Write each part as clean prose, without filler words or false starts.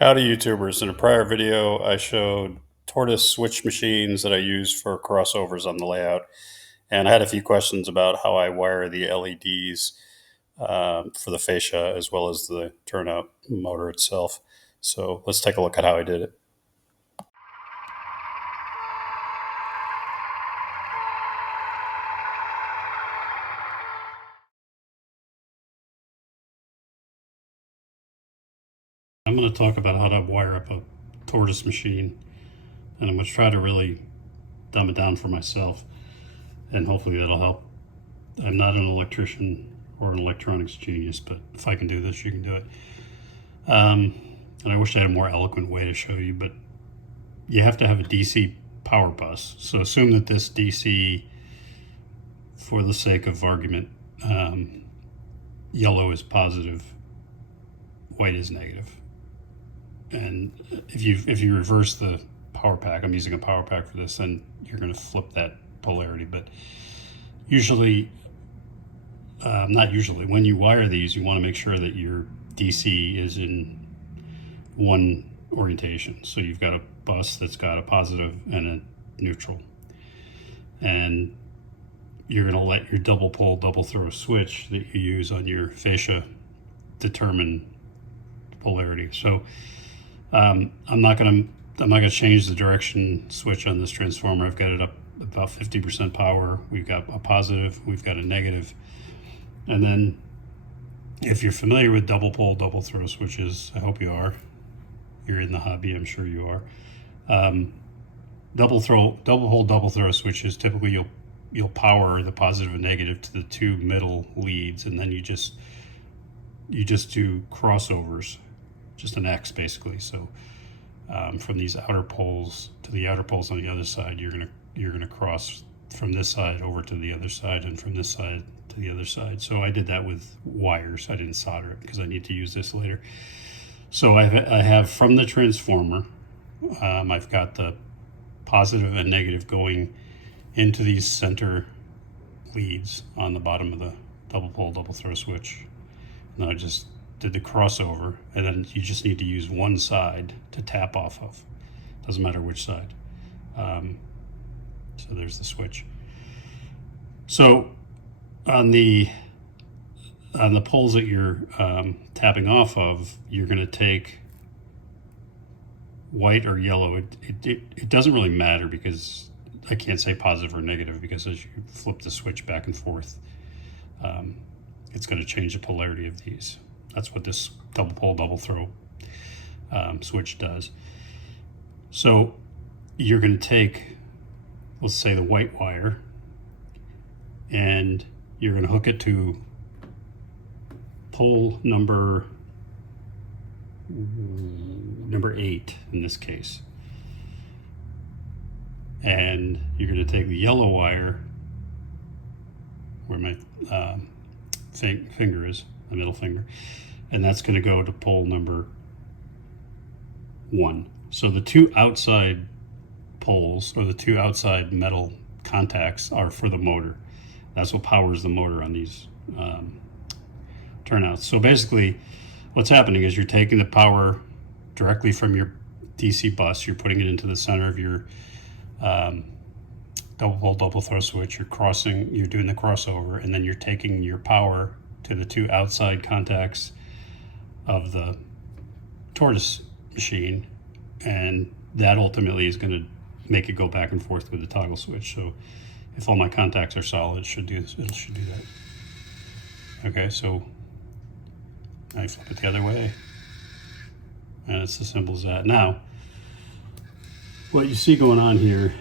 Howdy YouTubers. In a prior video, I showed Tortoise switch machines that I use for crossovers on the layout. And I had a few questions about how I wire the LEDs for the fascia as well as the turnout motor itself. So let's take a look at how I did it. I'm going to talk about how to wire up a Tortoise machine, and I'm going to try to really dumb it down for myself, and hopefully that'll help. I'm not an electrician or an electronics genius, but if I can do this, you can do it. And I wish I had a more eloquent way to show you, but you have to have a DC power bus. So assume that this DC, for the sake of argument, yellow is positive, white is negative. And if you reverse the power pack, I'm using a power pack for this, then you're going to flip that polarity. But usually, not usually, when you wire these, you want to make sure that your DC is in one orientation. So you've got a bus that's got a positive and a neutral. And you're going to let your double pole, double throw switch that you use on your fascia determine polarity. So I'm not going to change the direction switch on this transformer. I've got it up about 50% power. We've got a positive, we've got a negative. And then if you're familiar with double pole, double throw switches, I hope you are. You're in the hobby, I'm sure you are. Double pole, double throw switches, typically you'll power the positive and negative to the two middle leads, and then you just do crossovers, just an X basically. So from these outer poles to the outer poles on the other side, you're gonna cross from this side over to the other side, and from this side to the other side. So I did that with wires. I didn't solder it because I need to use this later. So I have from the transformer, I've got the positive and negative going into these center leads on the bottom of the double pole, double throw switch. And then I just did the crossover, and then you just need to use one side to tap off of. Doesn't matter which side. So there's the switch. So on the poles that you're tapping off of, you're going to take white or yellow. It doesn't really matter, because I can't say positive or negative, because as you flip the switch back and forth, it's going to change the polarity of these. That's what this double pole, double throw switch does. So you're going to take, let's say, the white wire, and you're going to hook it to pole number 8 in this case. And you're going to take the yellow wire, where my finger is, the middle finger, and that's going to go to pole number 1. So the two outside poles, or the two outside metal contacts, are for the motor. That's what powers the motor on these turnouts. So basically what's happening is you're taking the power directly from your DC bus, you're putting it into the center of your double pole, double throw switch, you're doing the crossover, and then you're taking your power to the two outside contacts of the Tortoise machine, and that ultimately is going to make it go back and forth with the toggle switch. So if all my contacts are solid, it should do that. Okay, so I flip it the other way, and it's as simple as that. Now, what you see going on here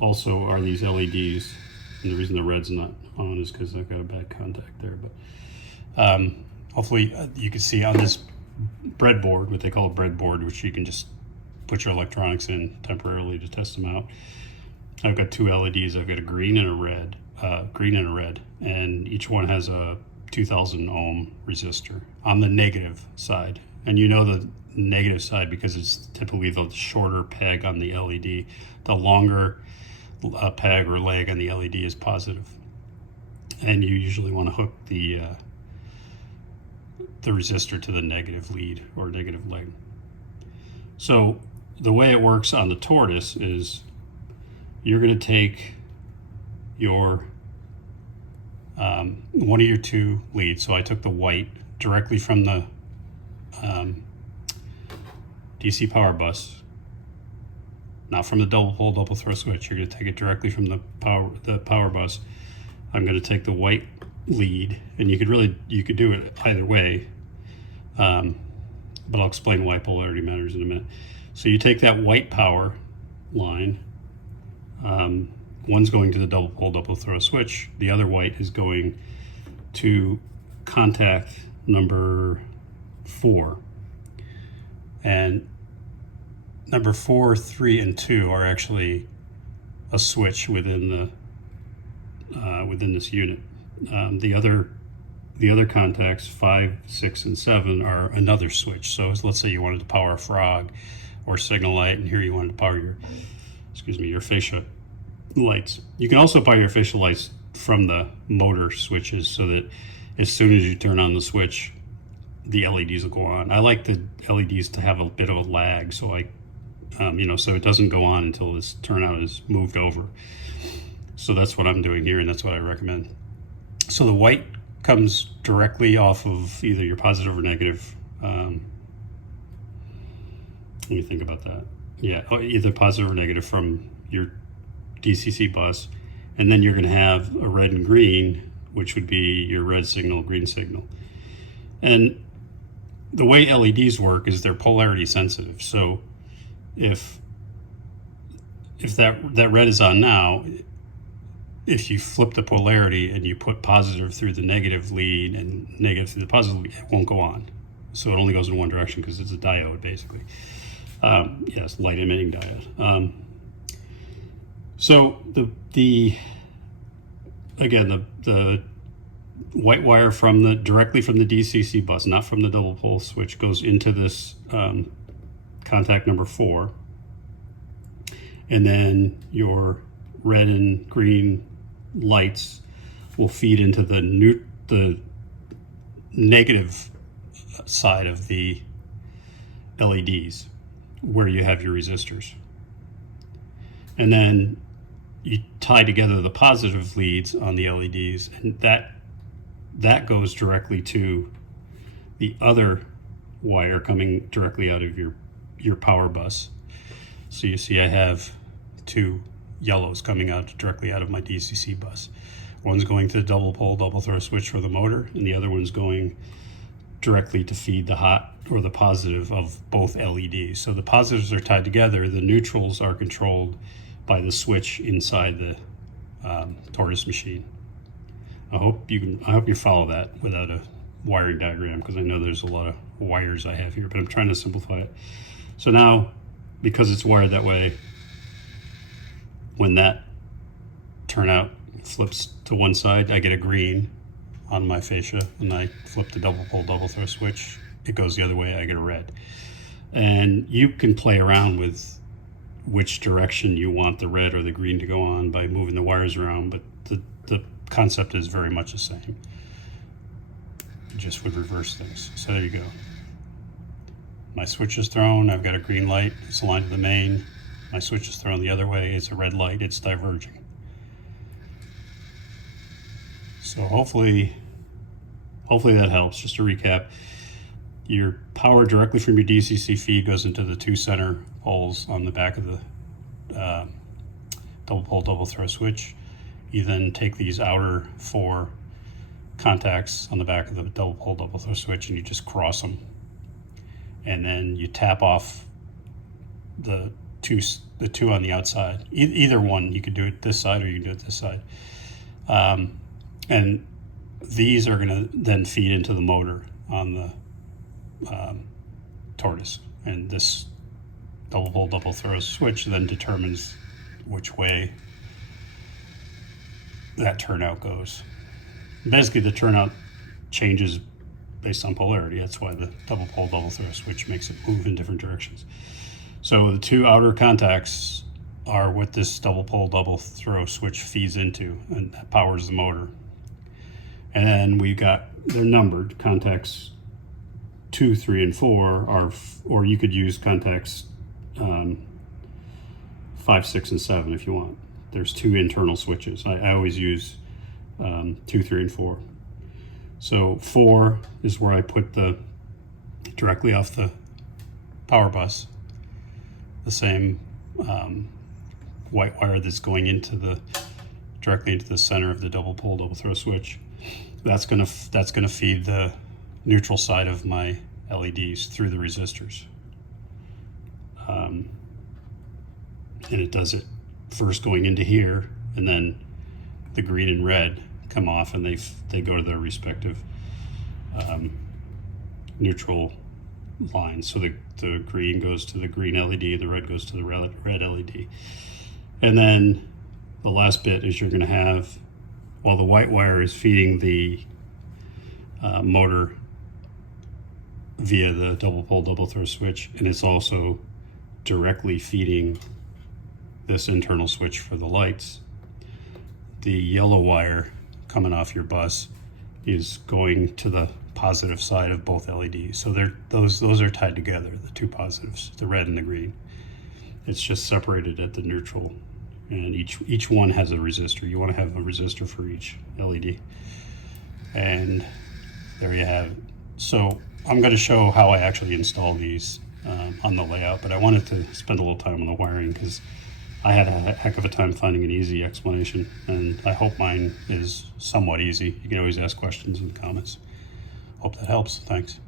also are these LEDs, and the reason the red's not on is because I've got a bad contact there. But hopefully you can see on this breadboard, what they call a breadboard, which you can just put your electronics in temporarily to test them out. I've got two LEDs. I've got a green and a red, and each one has a 2000 ohm resistor on the negative side. And you know the negative side because it's typically the shorter peg on the LED. The longer peg or leg on the LED is positive. And you usually want to hook the the resistor to the negative lead or negative leg. So the way it works on the Tortoise is you're going to take your one of your two leads. So I took the white directly from the DC power bus, not from the double pole double throw switch. You're going to take it directly from the power bus. I'm going to take the white lead, and you could do it either way, but I'll explain why polarity matters in a minute. So you take that white power line, one's going to the double pole double throw switch, the other white is going to contact number 4, and number 4, 3, and 2 are actually a switch within this unit. The other contacts, 5, 6, and 7, are another switch. So let's say you wanted to power a frog or signal light, and here you wanted to power your fascia lights. You can also power your fascia lights from the motor switches, so that as soon as you turn on the switch, the LEDs will go on. I like the LEDs to have a bit of a lag, so so it doesn't go on until this turnout is moved over. So that's what I'm doing here, and that's what I recommend. So the white comes directly off of either your positive or negative. Let me think about that. Yeah, either positive or negative from your DCC bus, and then you're going to have a red and green, which would be your red signal, green signal. And the way LEDs work is they're polarity sensitive. So if that red is on now, if you flip the polarity and you put positive through the negative lead and negative through the positive lead, it won't go on. So it only goes in one direction because it's a diode, basically. Yes, light emitting diode. So the white wire directly from the DCC bus, not from the double pole switch, goes into this contact number 4, and then your red and green lights will feed into the negative side of the LEDs, where you have your resistors. And then you tie together the positive leads on the LEDs, and that goes directly to the other wire coming directly out of your power bus. So you see I have 2 yellows coming out directly out of my DCC bus. One's going to the double pole double throw switch for the motor, and the other one's going directly to feed the hot or the positive of both LEDs. So the positives are tied together, the neutrals are controlled by the switch inside the Tortoise machine. I hope you follow that without a wiring diagram, because I know there's a lot of wires I have here, but I'm trying to simplify it. So now, because it's wired that way, when that turnout flips to one side, I get a green on my fascia, and I flip the double pole double throw switch, it goes the other way, I get a red. And you can play around with which direction you want the red or the green to go on by moving the wires around, but the concept is very much the same. You just would reverse things. So there you go. My switch is thrown, I've got a green light, it's aligned to the main. My switch is thrown the other way, it's a red light, it's diverging. So hopefully that helps. Just to recap, your power directly from your DCC feed goes into the 2 center poles on the back of the double pole double throw switch. You then take these outer 4 contacts on the back of the double pole double throw switch and you just cross them. And then you tap off the two on the outside. Either one, you could do it this side or you can do it this side. And these are going to then feed into the motor on the Tortoise. And this double pole double throw switch then determines which way that turnout goes. Basically, the turnout changes based on polarity. That's why the double pole double throw switch makes it move in different directions. So the 2 outer contacts are what this double pole double throw switch feeds into, and that powers the motor. And then they're numbered, contacts 2, 3, and 4 are, or you could use contacts 5, 6, and 7 if you want. There's 2 internal switches. I always use 2, 3, and 4. So 4 is where I put the directly off the power bus, the same white wire that's going into the directly into the center of the double pole double throw switch. That's gonna feed the neutral side of my LEDs through the resistors. And it does it first going into here, and then the green and red come off, and they go to their respective neutral lines. So the green goes to the green LED, the red goes to the red LED. And then the last bit is you're going to have, while the white wire is feeding the motor via the double pole double throw switch, and it's also directly feeding this internal switch for the lights. The yellow wire coming off your bus is going to the positive side of both LEDs. So those are tied together, the 2 positives, the red and the green. It's just separated at the neutral, and each one has a resistor. You want to have a resistor for each LED. And there you have it. So I'm going to show how I actually install these on the layout, but I wanted to spend a little time on the wiring because I had a heck of a time finding an easy explanation, and I hope mine is somewhat easy. You can always ask questions in the comments. Hope that helps. Thanks.